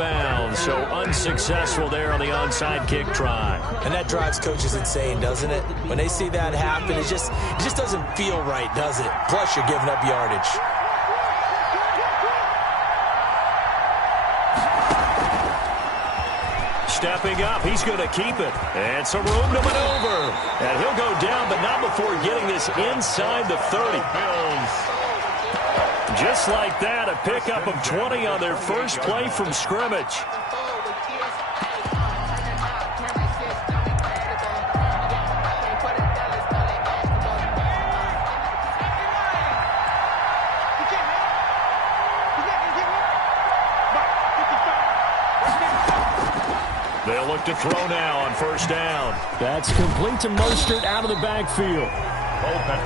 bounds, so unsuccessful there on the onside kick try. And that drives coaches insane, doesn't it? When they see that happen, it just doesn't feel right, does it? Plus, you're giving up yardage. Stepping up, he's going to keep it. And some room to maneuver. And he'll go down, but not before getting this inside the 30. Just like that, a pickup of 20 on their first play from scrimmage. They'll look to throw now on first down. That's complete to Mostert out of the backfield.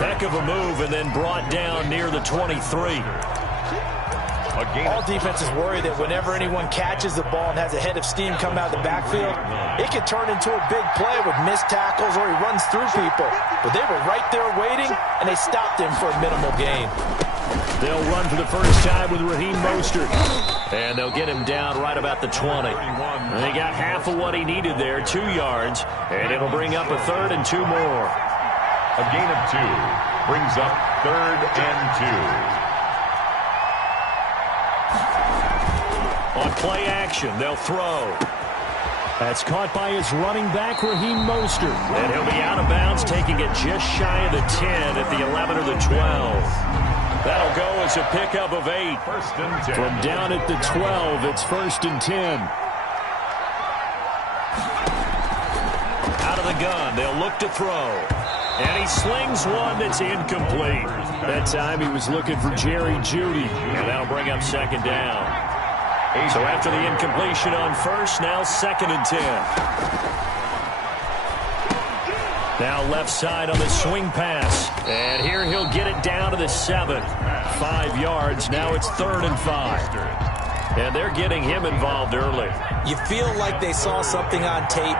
Heck of a move, and then brought down near the 23. All defenses worry that whenever anyone catches the ball and has a head of steam come out of the backfield, it can turn into a big play with missed tackles or he runs through people. But they were right there waiting, and they stopped him for a minimal gain. They'll run for the first time with Raheem Mostert. And they'll get him down right about the 20. And they got half of what he needed there, 2 yards. And it'll bring up a 3rd and 2 more. A gain of 2 brings up 3rd and 2. On play action, they'll throw. That's caught by his running back, Raheem Mostert. And he'll be out of bounds, taking it just shy of the 10 at the 11 or the 12. That'll go as a pickup of 8. First and 10. From down at the 12, it's 1st and 10. Out of the gun, they'll look to throw. And he slings one that's incomplete. That time he was looking for Jerry Jeudy. And that'll bring up 2nd down. So after the incompletion on first, now 2nd and 10. Now left side on the swing pass. And here he'll get it down to the 7. 5 yards. Now it's 3rd and 5. And they're getting him involved early. You feel like they saw something on tape,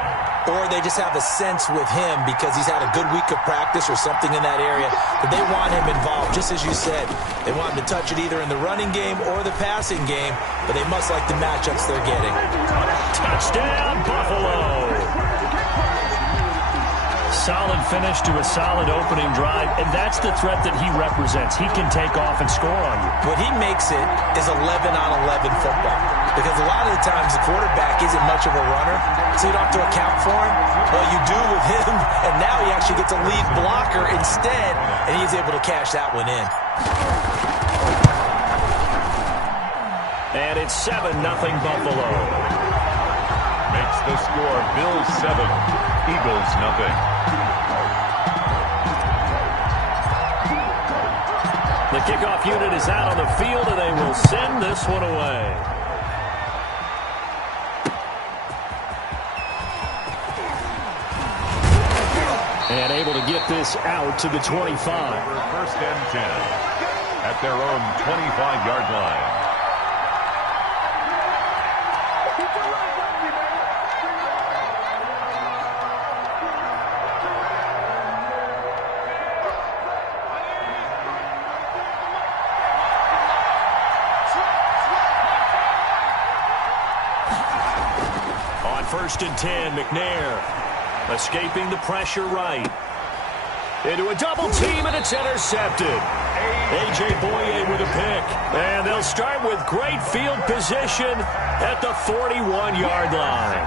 or they just have a sense with him because he's had a good week of practice or something in that area that they want him involved, just as you said. They want him to touch it either in the running game or the passing game, but they must like the matchups they're getting. Touchdown, Buffalo! Solid finish to a solid opening drive, and that's the threat that he represents. He can take off and score on you. What he makes it is 11-on-11 football, because a lot of the times the quarterback isn't much of a runner, so you don't have to account for him. Well, you do with him, and now he actually gets a lead blocker instead, and he's able to cash that one in. And it's 7-0 Buffalo. Makes the score Bills 7, Eagles nothing. The kickoff unit is out on the field, and they will send this one away. And able to get this out to the 25. 1st and 10 at their own 25-yard line. On 1st and 10, McNair escaping the pressure right. Into a double team, and it's intercepted. A.J. Boye with a pick. And they'll start with great field position at the 41-yard line.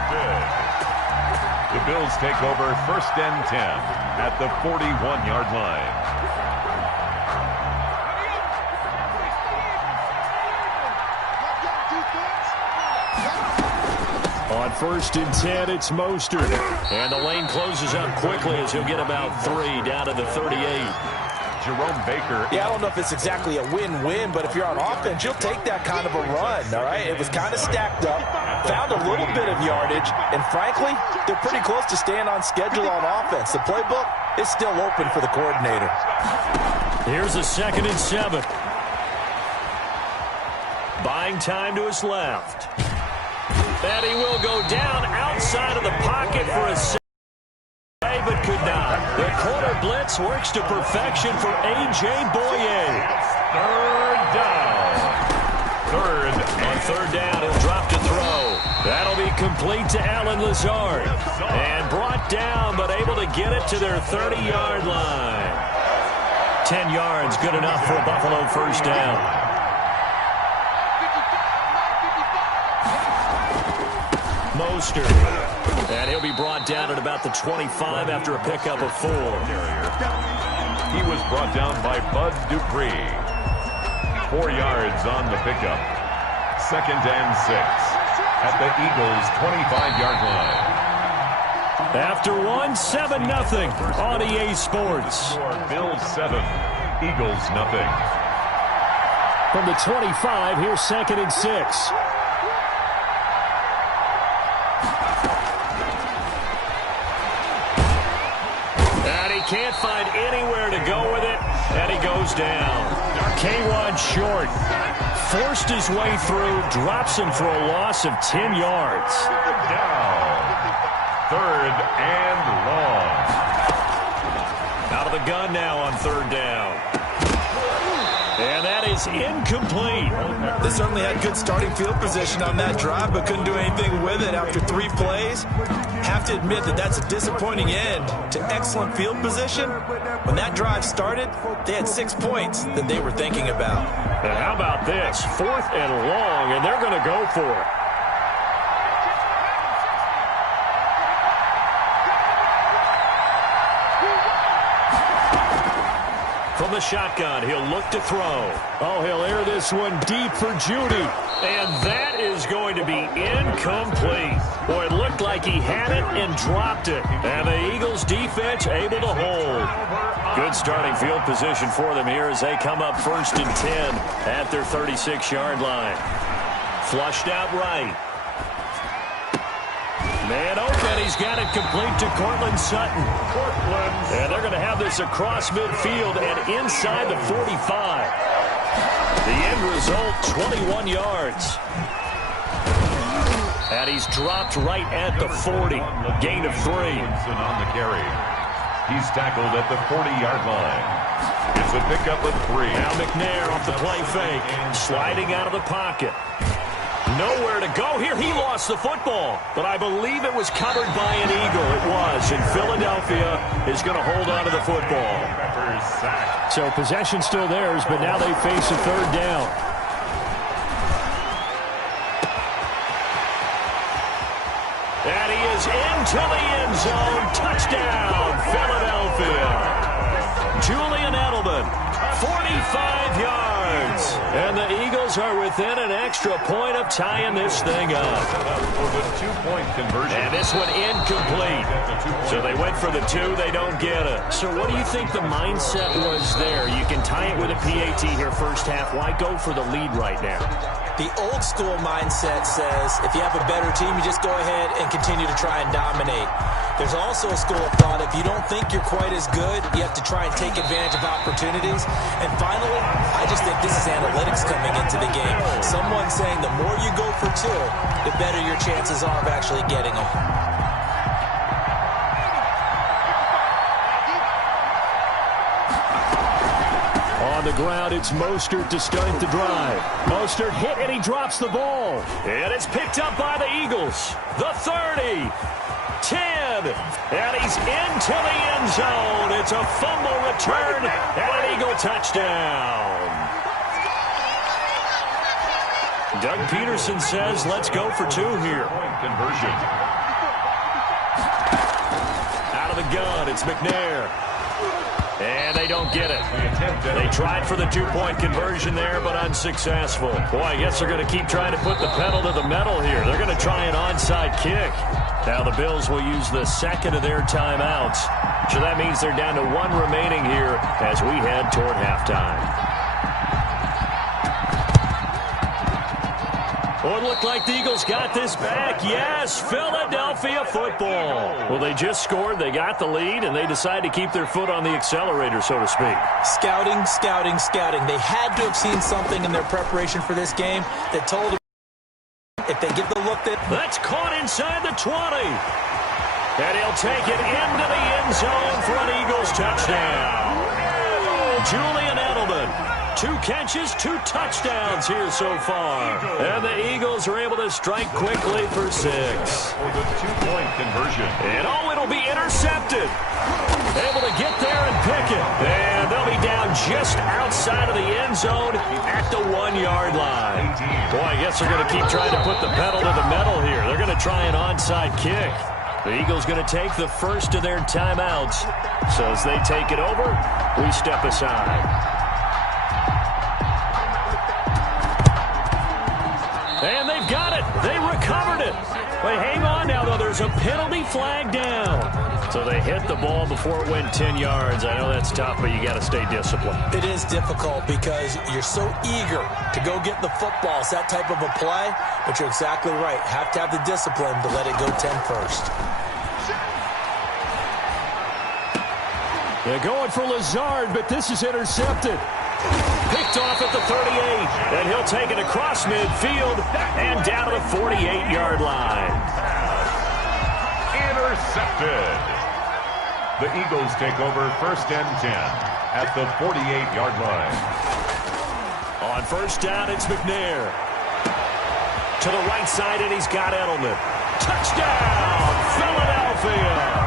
The Bills take over 1st and 10 at the 41-yard line. On 1st and 10, it's Mostert. And the lane closes up quickly as he'll get about 3 down to the 38. Jerome Baker. Yeah, I don't know if it's exactly a win-win, but if you're on offense, you'll take that kind of a run, all right? It was kind of stacked up, found a little bit of yardage, and frankly, they're pretty close to staying on schedule on offense. The playbook is still open for the coordinator. Here's a 2nd and 7. Buying time to his left. And he will go down outside of the pocket for a save, but could not. The corner blitz works to perfection for A.J. Boye. 3rd down. 3rd. On 3rd down, he'll drop to throw. Incomplete to Allen Lazard. And brought down, but able to get it to their 30-yard line. 10 yards, good enough for a Buffalo first down. Mostert. And he'll be brought down at about the 25 after a pickup of 4. He was brought down by Bud Dupree. 4 yards on the pickup. 2nd and 6 at the Eagles' 25-yard line. After 1, 7-0 on EA Sports. Bills 7, Eagles nothing. From the 25, here's 2nd and 6. And he can't find anywhere to go with it, and he goes down. K1 short. Forced his way through, drops him for a loss of 10 yards. Down. 3rd and long. Out of the gun now on 3rd down. And that is incomplete. They certainly had good starting field position on that drive, but couldn't do anything with it after 3 plays. Have to admit that that's a disappointing end to excellent field position. When that drive started, they had 6 points that they were thinking about. And how about this? 4th and long, and they're going to go for it. From the shotgun, he'll look to throw. Oh, he'll air this one deep for Judy. And that is going to be incomplete. Boy, it looked like he had it and dropped it. And the Eagles defense able to hold. Good starting field position for them here as they come up 1st and 10 at their 36-yard line. Flushed out right. Man open, he's got it complete to Cortland Sutton. And they're going to have this across midfield and inside the 45. The end result, 21 yards. And he's dropped right at the 40. Gain of 3. On the carry. He's tackled at the 40-yard line. It's a pickup of 3. Now McNair off the play fake. Sliding out of the pocket. Nowhere to go here. He lost the football, but I believe it was covered by an Eagle. It was, and Philadelphia is going to hold on to the football. So possession still theirs, but now they face a 3rd down. And he is into the end zone. Touchdown, Philadelphia. Julian Edelman, 45 yards. And the Eagles are within an extra point of tying this thing up. For the 2-point conversion. And this one incomplete. So they went for the 2, they don't get it. So what do you think the mindset was there? You can tie it with a PAT here first half. Why go for the lead right now? The old school mindset says if you have a better team, you just go ahead and continue to try and dominate. There's also a school of thought, if you don't think you're quite as good, you have to try and take advantage of opportunities. And finally, I just think this is analytics coming into the game. Someone saying the more you go for 2, the better your chances are of actually getting them. On the ground, it's Mostert to start the drive. Mostert hit, and he drops the ball. And it's picked up by the Eagles. The 30. 10. And he's into the end zone. It's a fumble return and an Eagle touchdown. Doug Peterson says, let's go for 2 here. Conversion. Out of the gun, it's McNair. And they don't get it. They tried for the 2-point conversion there, but unsuccessful. Boy, I guess they're going to keep trying to put the pedal to the metal here. They're going to try an onside kick. Now the Bills will use the 2nd of their timeouts. So that means they're down to 1 remaining here as we head toward halftime. Oh, it looked like the Eagles got this back. Yes, Philadelphia football. Well, they just scored, they got the lead, and they decide to keep their foot on the accelerator, so to speak. Scouting, scouting, scouting. They had to have seen something in their preparation for this game that told them if they give the look that... That's caught inside the 20. And he'll take it into the end zone for an Eagles touchdown. Julian Edelman, 2 catches, 2 touchdowns here so far. And the Eagles are able to strike quickly for 6. For the 2-point conversion. And it'll be intercepted. Able to get there and pick it. And they'll be down just outside of the end zone at the 1-yard line. Boy, I guess they're going to keep trying to put the pedal to the metal here. They're going to try an onside kick. The Eagles going to take the first of their timeouts. So as they take it over, we step aside. And they've got it. They recovered it. But hang on now, though. There's a penalty flag down. So they hit the ball before it went 10 yards. I know that's tough, but you got to stay disciplined. It is difficult because you're so eager to go get the football. It's that type of a play, but you're exactly right. Have to have the discipline to let it go 10 first. They're going for Lazard, but this is intercepted. Picked off at the 38, and he'll take it across midfield and down to the 48-yard line. Intercepted. The Eagles take over 1st and 10 at the 48-yard line. On 1st down, it's McNair. To the right side, and he's got Edelman. Touchdown, Philadelphia!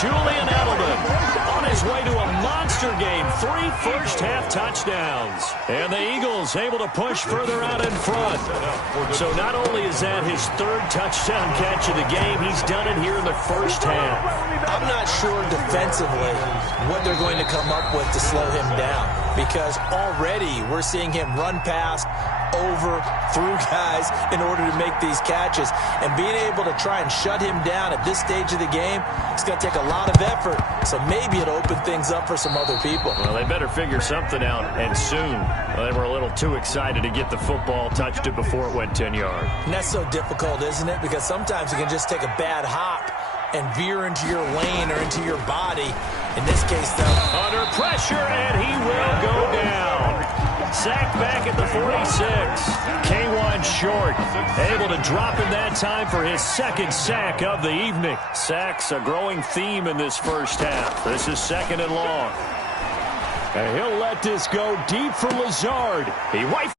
Julian Edelman on his way to a monster game. 3 first-half touchdowns. And the Eagles able to push further out in front. So not only is that his 3rd touchdown catch of the game, he's done it here in the first half. I'm not sure defensively what they're going to come up with to slow him down, because already we're seeing him run past, over, through guys in order to make these catches. And being able to try and shut him down at this stage of the game, it's going to take a lot of effort. So maybe it'll open things up for some other people. Well, they better figure something out, and soon. Well, they were a little too excited to get the football, touched it before it went 10 yards. And that's so difficult, isn't it? Because sometimes you can just take a bad hop and veer into your lane or into your body. In this case, though, under pressure, and he will go down. Sacked back at the 46. K1 short. Able to drop in that time for his 2nd sack of the evening. Sacks a growing theme in this first half. This is 2nd and long. And he'll let this go deep for Lazard. He wipes